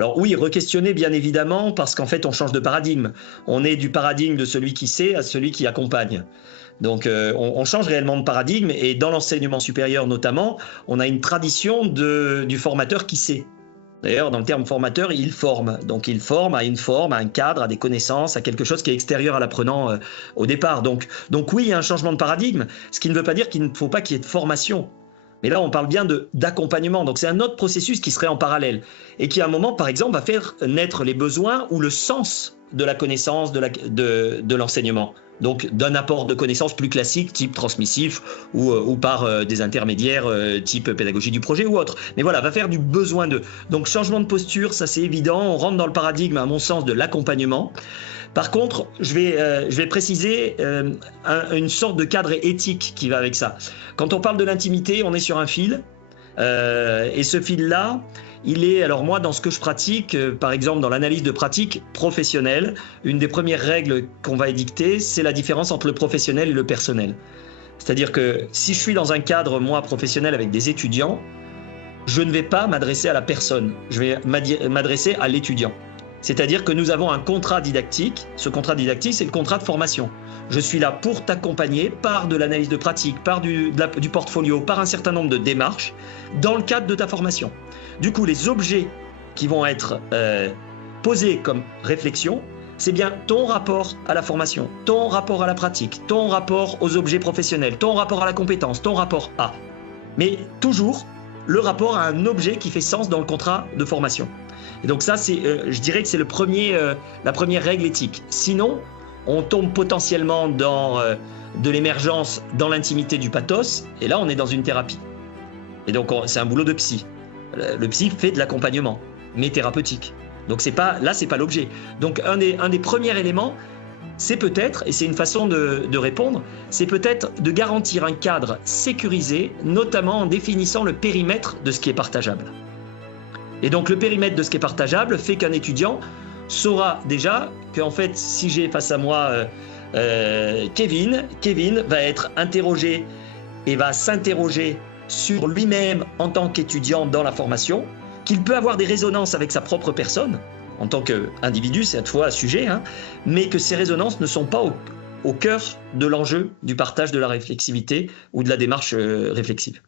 Alors oui, re-questionner bien évidemment, parce qu'en fait on change de paradigme. On est du paradigme de celui qui sait à celui qui accompagne. Donc on change réellement de paradigme et dans l'enseignement supérieur notamment, on a une tradition du formateur qui sait. D'ailleurs, dans le terme formateur, il forme. Donc il forme à une forme, à un cadre, à des connaissances, à quelque chose qui est extérieur à l'apprenant au départ. Donc oui, il y a un changement de paradigme, ce qui ne veut pas dire qu'il ne faut pas qu'il y ait de formation. Mais là, on parle bien d'accompagnement. Donc c'est un autre processus qui serait en parallèle et qui, à un moment, par exemple, va faire naître les besoins ou le sens de la connaissance, de l'enseignement. Donc d'un apport de connaissances plus classique, type transmissif ou par des intermédiaires type pédagogie du projet ou autre. Mais voilà, va faire du besoin de. Donc changement de posture, ça c'est évident. On rentre dans le paradigme, à mon sens, de l'accompagnement. Par contre, je vais préciser une sorte de cadre éthique qui va avec ça. Quand on parle de l'intimité, on est sur un fil. Et ce fil-là, il est, alors moi, dans ce que je pratique, par exemple dans l'analyse de pratique professionnelle, une des premières règles qu'on va édicter, c'est la différence entre le professionnel et le personnel. C'est-à-dire que si je suis dans un cadre, moi, professionnel avec des étudiants, je ne vais pas m'adresser à la personne, je vais m'adresser à l'étudiant. C'est-à-dire que nous avons un contrat didactique. Ce contrat didactique, c'est le contrat de formation. Je suis là pour t'accompagner par de l'analyse de pratique, par du portfolio, par un certain nombre de démarches dans le cadre de ta formation. Du coup, les objets qui vont être posés comme réflexion, c'est bien ton rapport à la formation, ton rapport à la pratique, ton rapport aux objets professionnels, ton rapport à la compétence, ton rapport à. Mais toujours le rapport à un objet qui fait sens dans le contrat de formation. Et donc ça, je dirais que c'est la première règle éthique. Sinon, on tombe potentiellement dans de l'émergence, dans l'intimité du pathos, et là, on est dans une thérapie. Et donc, c'est un boulot de psy. Le psy fait de l'accompagnement, mais thérapeutique. Donc c'est pas l'objet. Donc un des premiers éléments, c'est peut-être, et c'est une façon de répondre, c'est peut-être de garantir un cadre sécurisé, notamment en définissant le périmètre de ce qui est partageable. Et donc le périmètre de ce qui est partageable fait qu'un étudiant saura déjà qu'en fait, si j'ai face à moi Kevin va être interrogé et va s'interroger sur lui-même en tant qu'étudiant dans la formation, qu'il peut avoir des résonances avec sa propre personne, en tant qu'individu, c'est à fois un sujet, mais que ces résonances ne sont pas au cœur de l'enjeu du partage de la réflexivité ou de la démarche réflexive.